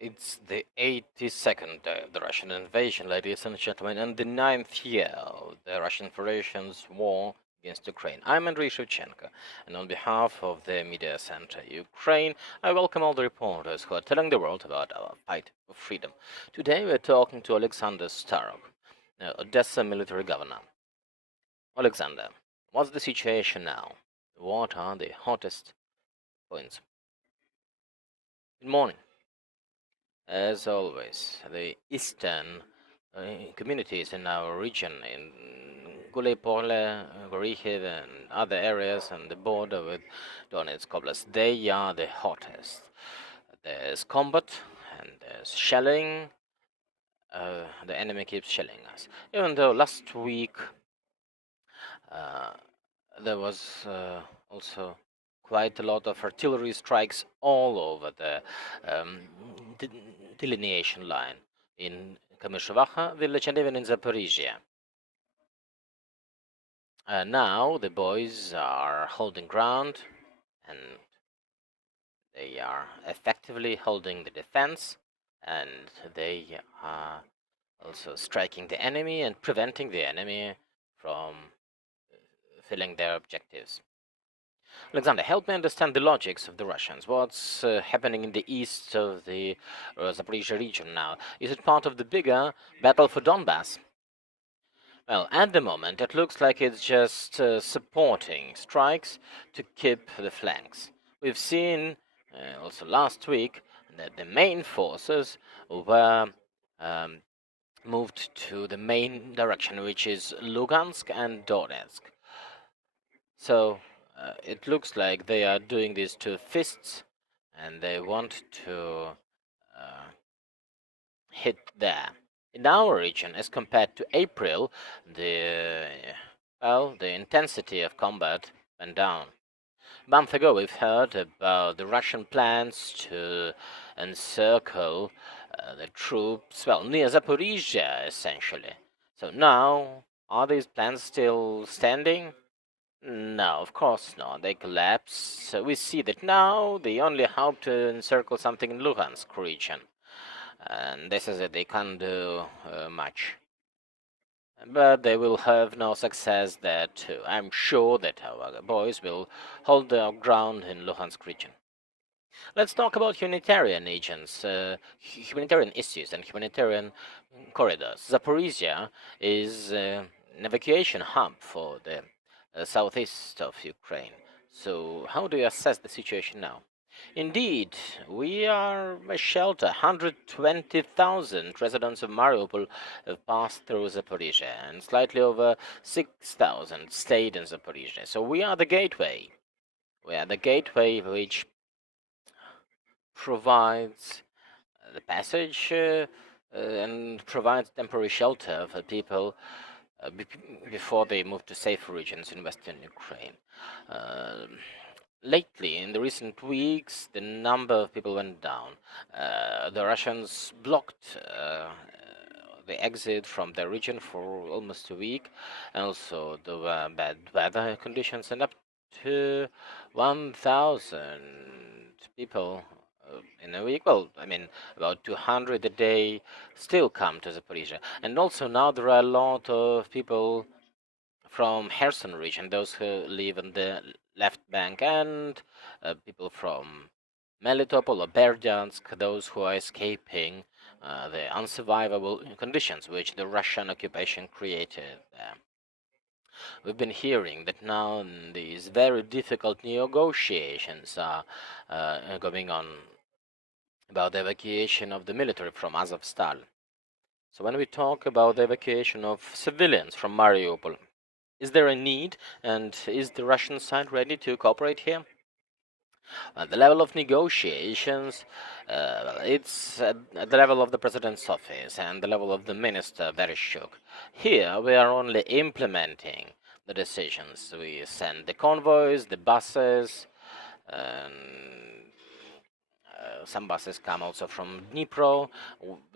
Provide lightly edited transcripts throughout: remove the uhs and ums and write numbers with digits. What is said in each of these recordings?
It's the 82nd day of the Russian invasion, ladies and gentlemen, and the 9th year of the Russian Federation's war against Ukraine. I'm Andriy Shevchenko, and on behalf of the Mediacentru Ukraine, I welcome all the reporters who are telling the world about our fight for freedom. Today we're talking to Oleksandr Starukh, Odessa military governor. Oleksandr, what's the situation now? What are the hottest points? Good morning. As always, the eastern communities in our region, in Gulipole, Gorikhiv, and other areas on the border with Donetsk Oblast, they are the hottest. There's combat and there's shelling. The enemy keeps shelling us. Even though last week there was also quite a lot of artillery strikes all over the delineation line in Kamyshovacha village and even in Zaporizhzhia. Now the boys are holding ground and they are effectively holding the defense, and they are also striking the enemy and preventing the enemy from fulfilling their objectives. Alexander, help me understand the logics of the Russians. What's happening in the east of the Zaporizhzhia region now? Is it part of the bigger battle for Donbass? Well, at the moment, it looks like it's just supporting strikes to keep the flanks. We've seen also last week that the main forces were moved to the main direction, which is Lugansk and Donetsk. So it looks like they are doing these two fists, and they want to hit there. In our region, as compared to April, the intensity of combat went down. A month ago, we've heard about the Russian plans to encircle the troops, near Zaporizhzhia, essentially. So now, are these plans still standing? No, of course not. They collapse. So we see that now they only hope to encircle something in Luhansk region. And this is it, they can't do much. But they will have no success there too. I'm sure that our boys will hold their ground in Luhansk region. Let's talk about humanitarian agents, humanitarian issues and humanitarian corridors. Zaporizhzhia is an evacuation hub for the southeast of Ukraine. So how do you assess the situation now? Indeed, we are a shelter. 120,000 residents of Mariupol have passed through Zaporizhzhia, and slightly over 6,000 stayed in Zaporizhzhia. So we are the gateway. We are the gateway which provides the passage and provides temporary shelter for people before they move to safer regions in western Ukraine. Lately, in the recent weeks, the number of people went down. The Russians blocked the exit from the region for almost a week, and also there were bad weather conditions, and up to 1,000 people in a week. Well, I mean, about 200 a day still come to Zaporizhzhia. And also now there are a lot of people from Kherson region, those who live on the left bank, and people from Melitopol or Berdyansk, those who are escaping the unsurvivable conditions which the Russian occupation created there. We've been hearing that now these very difficult negotiations are going on about the evacuation of the military from Azovstal. So when we talk about the evacuation of civilians from Mariupol, is there a need, and is the Russian side ready to cooperate here? The level of negotiations, it's at the level of the president's office and the level of the minister Vereshchuk. Here we are only implementing the decisions. We send the convoys, the buses, and some buses come also from Dnipro.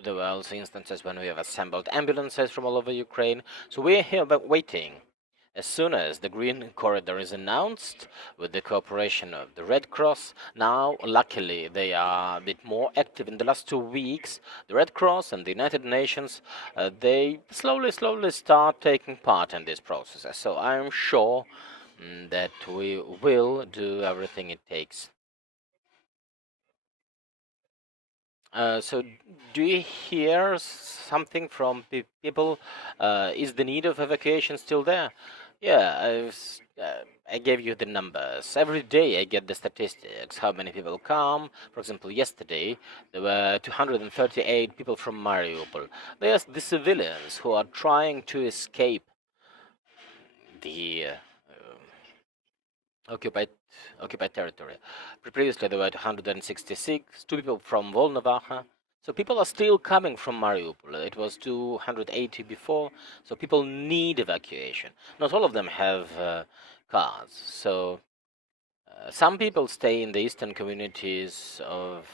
There were also instances when we have assembled ambulances from all over Ukraine. So we're here but waiting As soon as the Green Corridor is announced, with the cooperation of the Red Cross, now luckily they are a bit more active in the last 2 weeks. The Red Cross and the United Nations, they slowly start taking part in this process. So I'm sure that we will do everything it takes. So, do you hear something from people? Is the need of evacuation still there? Yeah, I gave you the numbers. Every day I get the statistics, how many people come. For example, yesterday there were 238 people from Mariupol. They are the civilians who are trying to escape the occupied occupied territory. Previously, there were 166, two people from Volnovakha. So people are still coming from Mariupol. It was 280 before. So people need evacuation. Not all of them have cars. So some people stay in the eastern communities of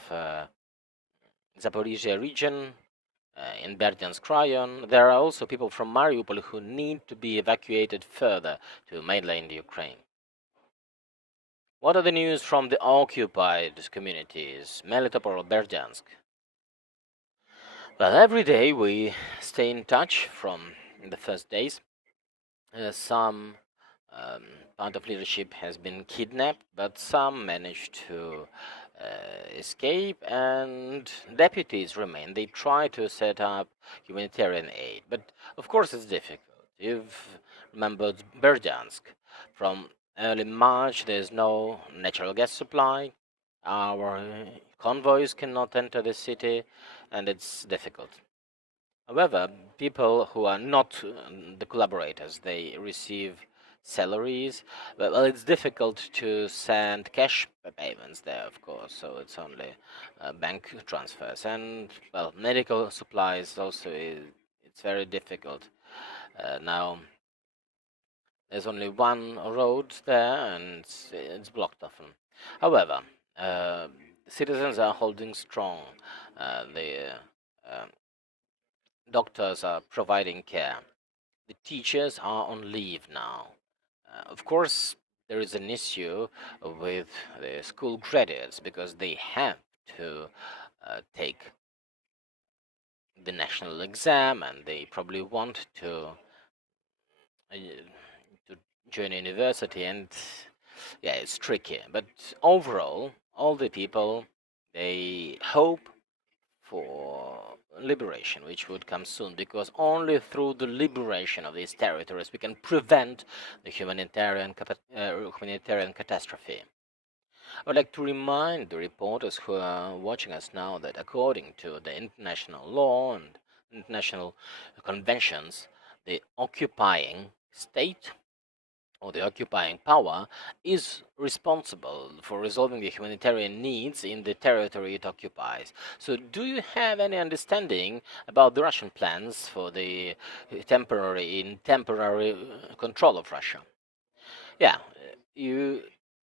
Zaporizhzhia region, in Berdyansk rayon. There are also people from Mariupol who need to be evacuated further to mainland Ukraine. What are the news from the occupied communities, Melitopol or Berdyansk? Well, every day we stay in touch from the first days. Some part of leadership has been kidnapped, but some managed to escape, and deputies remain. They try to set up humanitarian aid, but of course it's difficult. You've remembered Berdyansk. From early March, there's no natural gas supply. Our convoys cannot enter the city, and it's difficult. However, people who are not the collaborators, they receive salaries. Well, it's difficult to send cash payments there, of course, so it's only bank transfers. And, well, medical supplies also, it's very difficult. Now, there's only one road there, and it's blocked often. However, citizens are holding strong. The doctors are providing care. The teachers are on leave now. Of course, there is an issue with the school graduates because they have to take the national exam, and they probably want to join a university, and yeah, it's tricky. But overall, all the people, they hope for liberation, which would come soon, because only through the liberation of these territories we can prevent the humanitarian catastrophe. I would like to remind the reporters who are watching us now that according to the international law and international conventions, the occupying state or the occupying power is responsible for resolving the humanitarian needs in the territory it occupies. So, do you have any understanding about the Russian plans for the temporary control of Russia? Yeah, you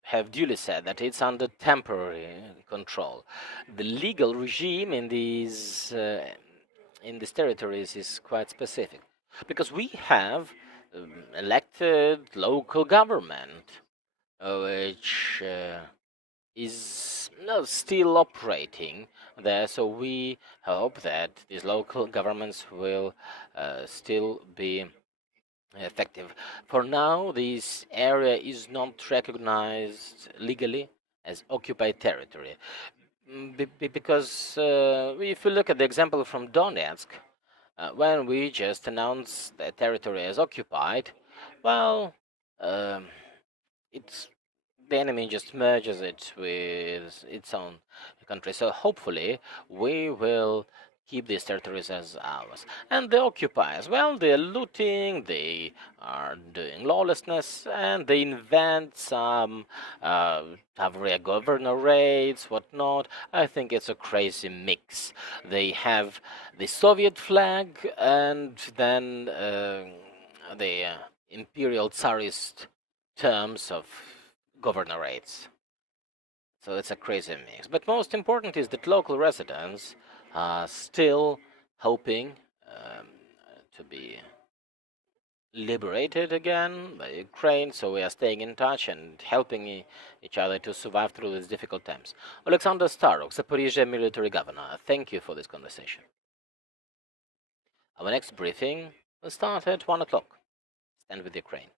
have duly said that it's under temporary control. The legal regime in these territories is quite specific, because we have elected local government, which is no, still operating there. So we hope that these local governments will still be effective. For now, this area is not recognized legally as occupied territory. Because if you look at the example from Donetsk, when we just announced the territory as occupied, well, um, it's the enemy just merges it with its own country. So hopefully we will keep these territories as ours. And the occupiers, well, they're looting, they are doing lawlessness, and they invent some area governor raids, whatnot. I think it's a crazy mix. They have the Soviet flag, and then the imperial Tsarist terms of governorates. So it's a crazy mix. But most important is that local residents are still hoping to be liberated again by Ukraine, so we are staying in touch and helping each other to survive through these difficult times. Oleksandr Starukh, Zaporizhzhia military governor, thank you for this conversation. Our next briefing will start at 1 o'clock. Stand with Ukraine.